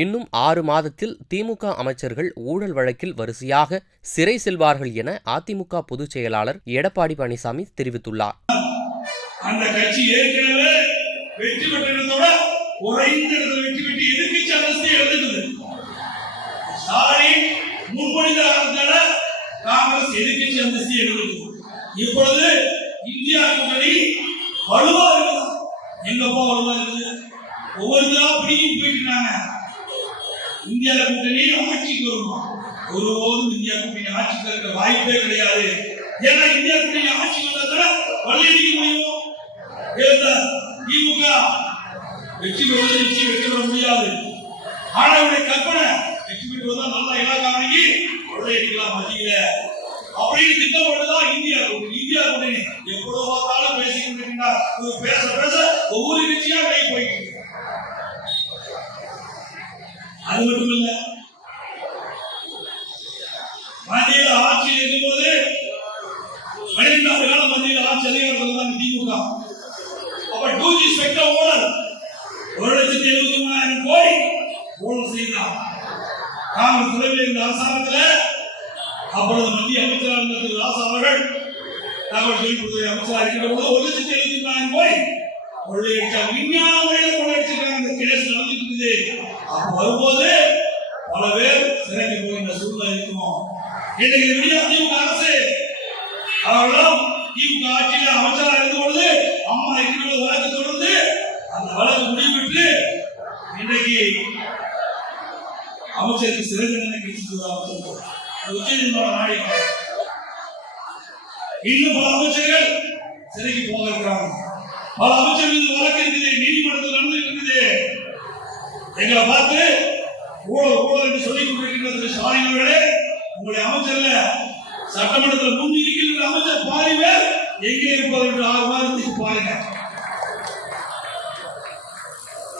இன்னும் 6 மாதத்தில் திமுக அமைச்சர்கள் ஊழல் வழக்கில் வரிசையாக சிறை செல்வார்கள் என அதிமுக பொதுச் செயலாளர் எடப்பாடி பழனிசாமி தெரிவித்துள்ளார். அந்த கட்சி ஏற்கனவே வெற்றி பெற்றதோட குறைந்த வெற்றி பெற்று எதிர்க்கட்சி அரசு எழுதுகிறது. ஸ்டாலின் முன்மொழிந்த காலத்தால காங்கிரஸ் எதிர்க்கட்சி அந்தஸ்து எழுதுகிறது. இப்பொழுது இந்தியா கூட்டணி வலுவா இருக்குது. எங்கப்பா வலுவா இருக்குது? ஒவ்வொருத்தரா பிடிக்கிட்டு போயிட்டு இருக்காங்க. இந்தியா கூட்டணி ஆட்சிக்கு வருமா? ஒருபோதும் இந்தியா கூட்டணி ஆட்சிக்கு இருக்க வாய்ப்பே கிடையாது. ஏன்னா இந்தியா கூட்டணி ஆட்சிக்கு வந்தா வள்ளியடிக்க முடியும். திமுக வெற்றி பெறுவது வெற்றி பெற முடியாது. ஆனவருடைய கற்பனை வெற்றி பெறுவதா நல்லா இலாக்காவணிக்கு கொள்ளையடிக்கலாம் மத்தியில அப்படின்னு திட்டப்பட்டுதான் இந்தியா கூட்டணி எப்பொழுது பார்த்தாலும் பேசிக்கிட்டு இருக்கின்றார். பேச பேச ஒவ்வொரு கட்சியா வெளியே போயிட்டு இருக்கு. அது மட்டும் இல்ல, மத்தியில ஆட்சி இருக்கும்போது 12 காலம் மத்தியில் ஆட்சி அதிகாரத்தில் தான் திமுக. அப்ப 2G ஸ்பெக்ட்ரம் ஊழல் 1,73,000 கோடி ஊழல் செய்தார். காங்கிரஸ் தலைமையில் இருந்த அரசாங்கத்தில் அப்பொழுது மத்திய அமைச்சராக இருந்த திரு ராசா அவர்கள் தகவல் தொழில்நுட்பத்துறை அமைச்சராக இருக்கிற போது 1,74,000 கோடி கொள்ளையடிச்சாங்க. விஞ்ஞான முறையில் கொள்ளையடிச்சிருக்காங்க. இந்த கேஸ் நடந்துட்டு இருக்குது. அப்ப வரும்போது பல பேர் சிறைக்கு போகின்ற சூழ்நிலை இருக்கும். இன்னைக்கு விடியா திமுக அரசு அவர்களும் திமுக ஆட்சியில் அமைச்சராக இருந்த பொழுது அம்மா இருக்கிற வழக்கு தொடர்ந்து அந்த வழக்கு முடிவு பெற்று இன்றைக்கு அமைச்சருக்கு சிறை தண்டனை கிடைச்சிருக்கிறது. உச்சநீதிமன்ற நாடினார். இன்னும் பல அமைச்சர்கள் சிறைக்கு போக இருக்கிறாங்க. பல அமைச்சர்கள் வழக்கு இருக்குது, நீதிமன்றத்தில் நடந்துட்டு இருக்குது. எங்களை பார்த்து ஊழல் என்று சொல்லிக் கொண்டிருக்கின்ற ஸ்டாலின் அவர்களே, உங்களுடைய அமைச்சர்ல சட்டமன்றத்தில் முன் இருக்கின்ற அமைச்சர் பாதி பேர் எங்கே இருப்பது என்று 6 மாதத்துக்கு பாருங்க.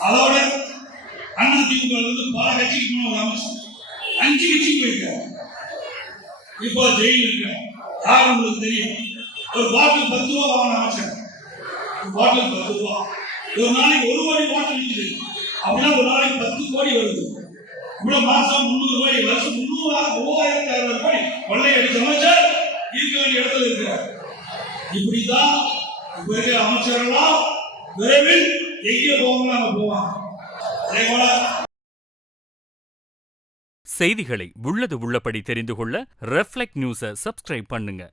அதோட அண்ணா திமுக பல கட்சிக்கு போன ஒரு அமைச்சர் 5 கட்சிக்கு போயிருக்காரு. இப்போ ஜெயில் இருக்க யார் உங்களுக்கு தெரியும்? ஒரு பாட்டில் 10 ரூபா வாங்கின அமைச்சர். ஒரு பாட்டில் 10 ரூபா. ஒரு நாளைக்கு 1 கோடி பாட்டில் இருக்குது. அப்படின்னா ஒரு நாளைக்கு 10 கோடி வருது. இவ்வளவு மாசம் 300 கோடி, வருஷம் 3,600 கோடி கொள்ளையடிச்ச அமைச்சர் இருக்க வேண்டிய இடத்துல இருக்கிறார். இப்படிதான் இப்ப இருக்கிற அமைச்சர்கள்லாம் விரைவில் எங்கே போவாங்க போவாங்க. அதே போல செய்திகளை உள்ளது உள்ளபடி தெரிந்து கொள்ள ரெஃப்ளெக்ட் நியூஸை சப்ஸ்கிரைப் பண்ணுங்க.